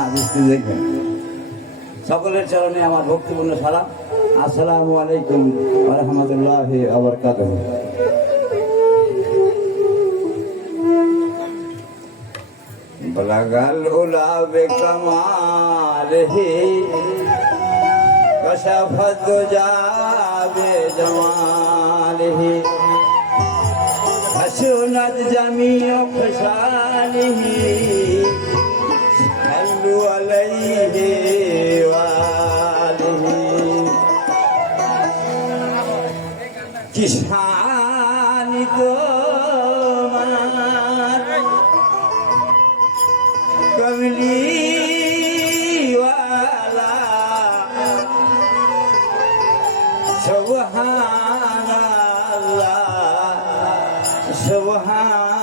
আপনারা আমাকে না দৃষ্টি দেখবেন সকলের চরণে আমার ভক্তিপূর্ণ সালাম আসসালামু আলাইকুম রহমতুল্লাহ আবরকাত বলাগাল উলাবে কামাল হে কশফত যাবে জমাল হে حسنت جميع خصاله صلوا কিষানি তোমার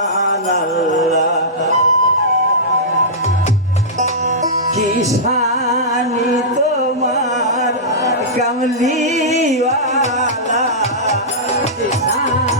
সুবহানাল্লাহ কিষানি তোমার কমলিওয়ালা কিষানি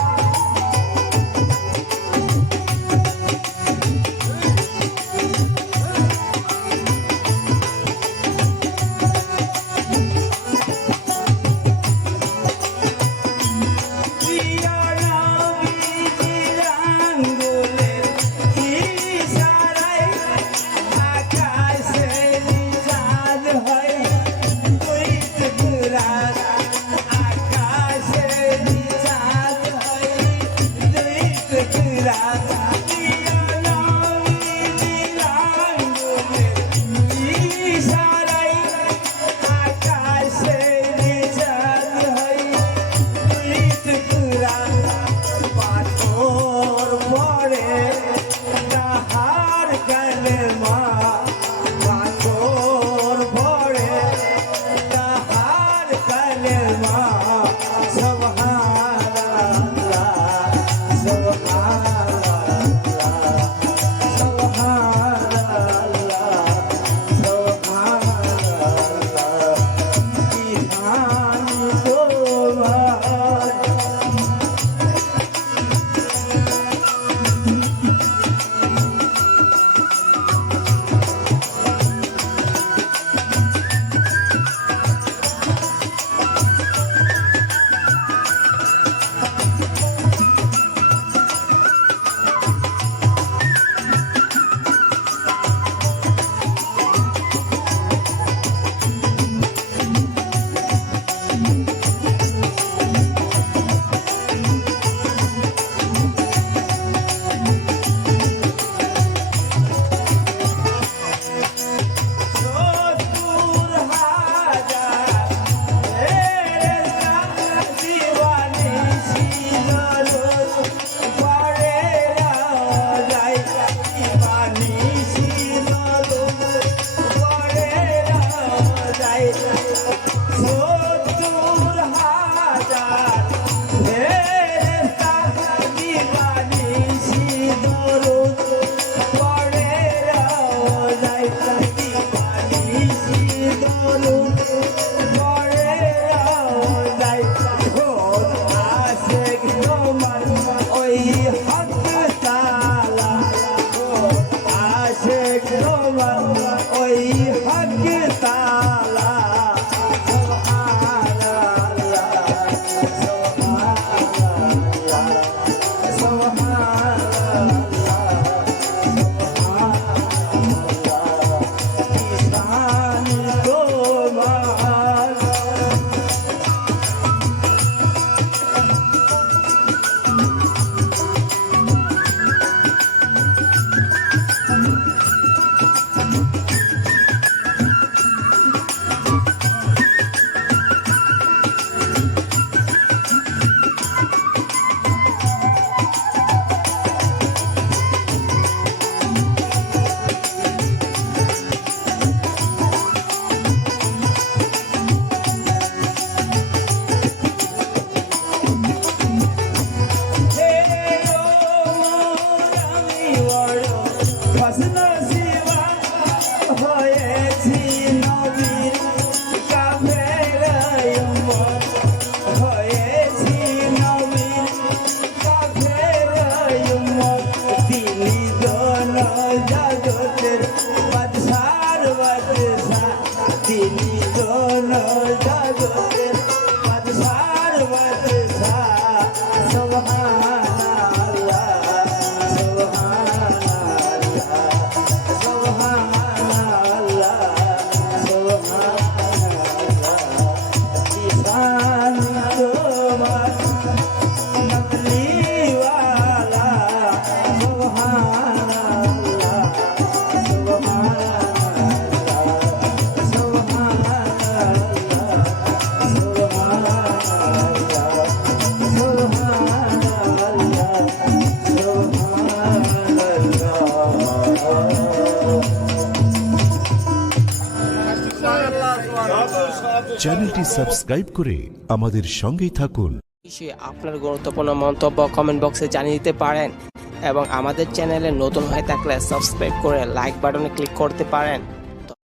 যাহা Oh Cause চ্যানেলটি সাবস্ক্রাইব করে আমাদের সঙ্গেই থাকুন। বিষয়ে আপনার গুরুত্বপূর্ণ মন্তব্য কমেন্ট বক্সে জানিয়ে দিতে পারেন এবং আমাদের চ্যানেলে নতুন হয়ে থাকলে সাবস্ক্রাইব করে লাইক বাটনে ক্লিক করতে পারেন।